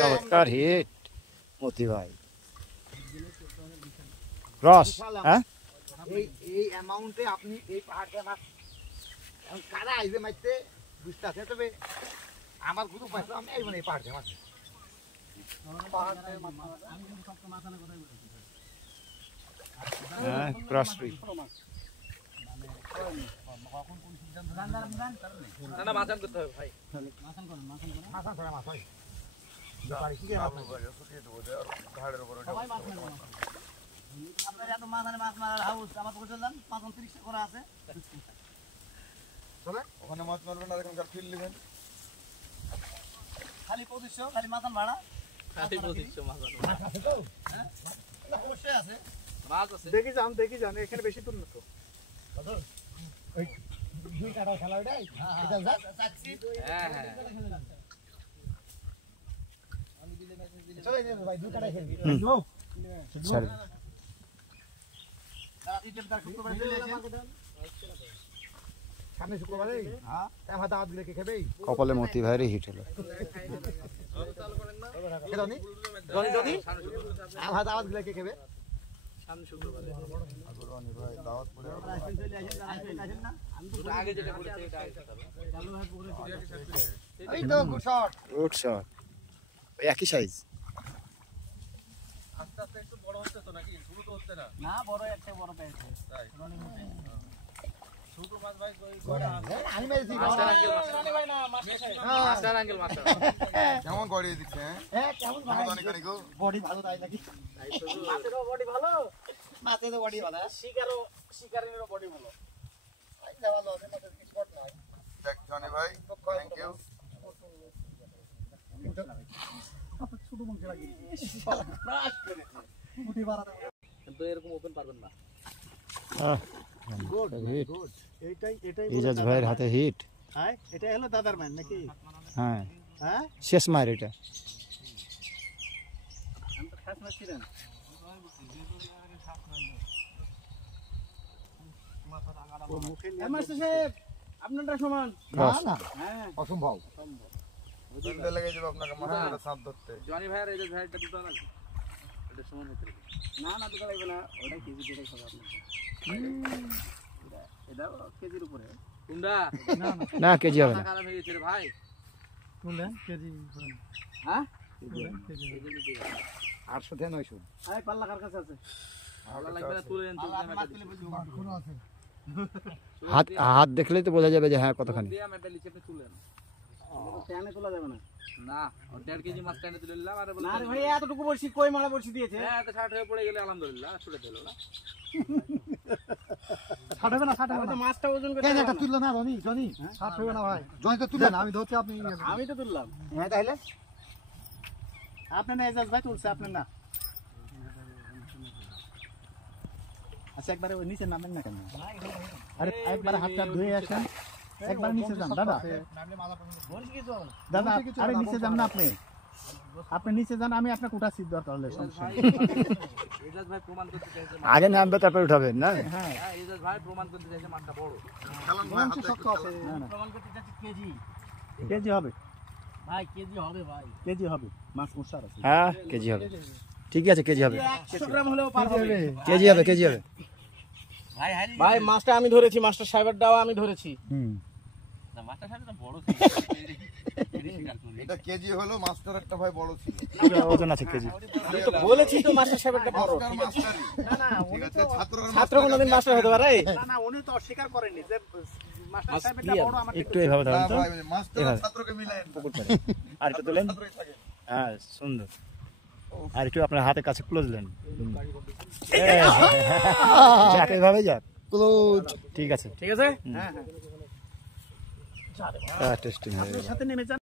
চমৎকার হিট মতি ভাই ক্রস। হ্যাঁ এই অ্যামাউন্টে আপনি এই পাহাড়ে মাছ কারা আইবে মারতে বুঝতে আছে। তবে আমার গুরু পাইছে আমি আইব না এই পাহাড়ে মাছ ক্রস ওখানে মাছ মারবেন আর এখানকার ফিল নেবেন খালি 2500 খালি মাথান ভাড়া খালি 2500 মাছ আছে তো হ্যাঁ অবশ্যই আছে মাছ আছে দেখি যান এখানে বেশি দূর না তো ওই দুই কাটা খেলা ওইটাই এটা যাচ্ছি হ্যাঁ আমি দিলে ম্যাচ দিলে চলে যাবে ভাই দুই কাটা খেলবি যাও সরি ইটেমটা শুক্রবার দিলে সামনে শুক্রবারে হ্যাঁ আমার দাওয়াত দিলে কে খাবে কপালে মতি ভাইয়ের হিট হলো কেডনি আমার দাওয়াত দিলে কে খাবে সামনে শুক্রবারে রনি ভাই দাওয়াত পড়ে আসেন না আমি তো আগে যেটা বলেছি এটা চালু হয় পুরো এই তো গুড শট একই সাইজ আস্তে আস্তে একটু বড় হচ্ছে তো নাকি শুরু তো হচ্ছে না না বড় একটা বড় পেয়েছে তাই রনি ছোট মাছ ভাই আমি মেরেছি রনি ভাই না মাস্টার আঙ্কেল মাস্টার কেমন গড়িয়ে দিচ্ছে হ্যাঁ কেমন ভাই বডি ভালো তাই নাকি মাছেরও বডি ভালো মাছেরও বডি ভালো শিকারেরও বডি ভালো আই যাওয়া লগে মাছের কিছু কট নাই দেখ জনি ভাই থ্যাংক ইউ ছোট বংশ লাগি ক্রাশ করেছে মুঠি বাড়াতে কিন্তু এরকম ওপেন পারবেন না গুড গুড এটাই ইজাজ ভাইয়ের হাতে হিট। হ্যাঁ এটা হলো দাদার মান নাকি হ্যাঁ হ্যাঁ শেষ মার এটা আমি তো খাস মারছিলাম মাস্টার সাহেব আপনারটা সমান না না হ্যাঁ অসম্ভব দণ্ডে লেগে যাবে আপনাকে মাথাটা সাপ ধরতে জনি ভাইয়ের এই যে ভাইটা দুটো লাগবে এটা সমান হতে না না দুটো লাগবে না ওটা কেজি দিয়ে খাবে আপনাকে এটা কেজির উপরে কুন্ডা না না কেজি হবে না খারাপ হয়ে গেছে রে ভাই কুন্ডা কেজি হ্যাঁ কেজি 800 থেকে 900 আরে পাল্লা কার কাছে আছে পাল্লা লাগবে না তুলে আনতে আছে হাত হাত দেখলেই তো বোঝা যাবে যে হ্যাঁ কতখানি দিয়ে আমি এটা লিচে তুলে টানে তোলা যাবে না না 1.5 কেজি মাছ টানে তুলে নিলাম আর না রে ভাই এতটুকু বলছি কই মারা বলছি দিয়েছে হ্যাঁ তো 60 হয়ে পড়ে গেলে আলহামদুলিল্লাহ ছুটে দিল না 60 হবে না 60 হবে না মাছটা ওজন করতে কেন এটা তুললো না রনি 60 হবে না ভাই জনি তো তুললেন আমি ধরছি আপনি আমি তো তুললাম হ্যাঁ তাহলে আপনি না এজাজ ভাই তুলছে আপনি না আচ্ছা একবারে ওই নিচে নামেন না কেন আরে একবার হাতটা ধুয়ে আসেন একবার নিচে যান দাদা দাদা আরে নিচে যান না আপনি আপনি নিচে যান আমি আপনাকে উঠাচ্ছি দরকার হলে সমস্যা নেই এজাজ ভাই প্রমাণ করতে চাইছে আগে নামবে তারপর উঠাবেন না হ্যাঁ এজাজ ভাই প্রমাণ করতে চাইছে মাছটা বড় খেলাম ভাই হাতে শক্ত আছে না প্রমাণ করতে চাইছে কেজি হবে ভাই কেজি হবে ভাই কেজি হবে মাছ মুসার আছে হ্যাঁ কেজি হবে ঠিক আছে কেজি হবে 100 গ্রাম হলেও পার হবে কেজি হবে কেজি হবে ভাই মাছটা আমি ধরেছি মাস্টার সাহেবের দাও আমি ধরেছি না মাস্টার সাহেব তো বড় ছিল এটা কেজি হলো মাস্টার একটা ভাই বড় ছিল ওজন আছে কেজি আমি তো বলেছি তো মাস্টার সাহেবেরটা বড় মাস্টারই না না ঠিক আছে ছাত্র কোনদিন মাস্টার হতে পারে না না উনি তো অস্বীকার করেননি যে মাস্টার সাহেবেরটা বড় আমার একটু এইভাবে ধরুন তো মাস্টার ছাত্রকে মিলায়েন পুকুর পাড়ে আর একটু তুলেন হ্যাঁ সুন্দর আর একটু আপনার হাতের কাছে ক্লোজ নেন যাক এইভাবে যাক ক্লোজ ঠিক আছে ঠিক আছে হ্যাঁ হ্যাঁ টেস্টিং হয়ে গেল সাথে নেমে যান